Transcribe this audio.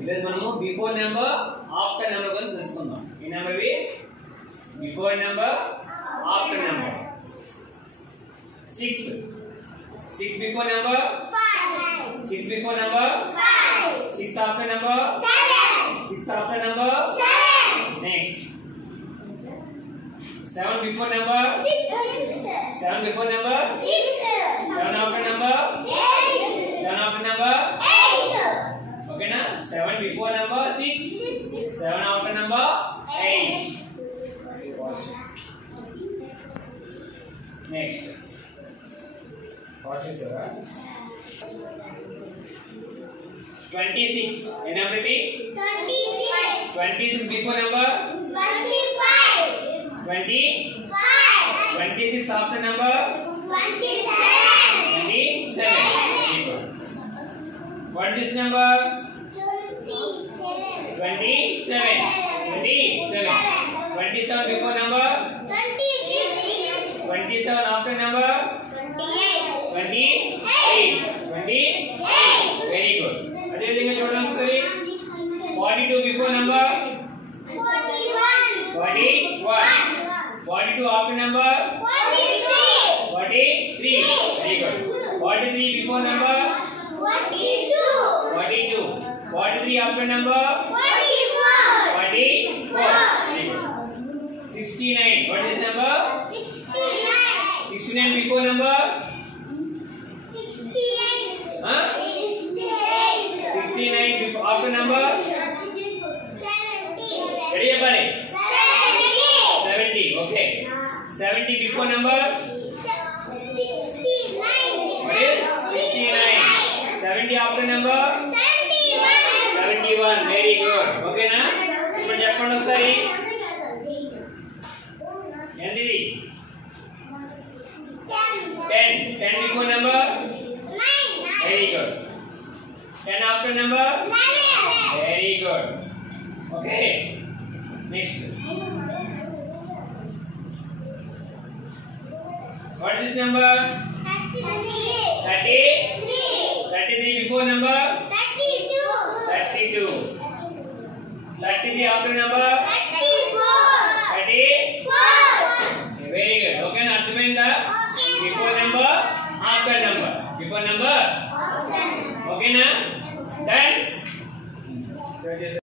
ఈరోజు మనము before number after number గురించి తెలుసుకుందాం. ఈ number before number after number. 6 before number 5. 6 before number 5. 6 after number 7. 6 after number 7. Next 7 before number 6. 7 before number 6. 7 after number 8. 7 after number 8. Okay na? 7 before number 6. 7 after number 8. Next. What is your 26. Any number? 26. 26 before number 25. 26 after number 27. What is this number? 27. 27 before number 27 after number 28. Very good. Adhe vidhanga chudandi sari. 42 before number 41. 42 after number 43. Very good. 43 before number 42. 43 after number 44. Very good. 69. What is number? 69 before number 69 before after number 70. Ready everybody? 70. Okay. 70 before number 69. 70 after number 71. Very good. Okay na? ఇప్పుడు చెప్పండి ఒకసారి. ఏంటిది? 10 before number 9. Very good. 10 after number 11. Very good. Okay. Next. What is this number? 33 before number 32. 33 after number 34. Very good. Okay na? అర్థమైందా? Before number after number. Before number. Okay na? Done?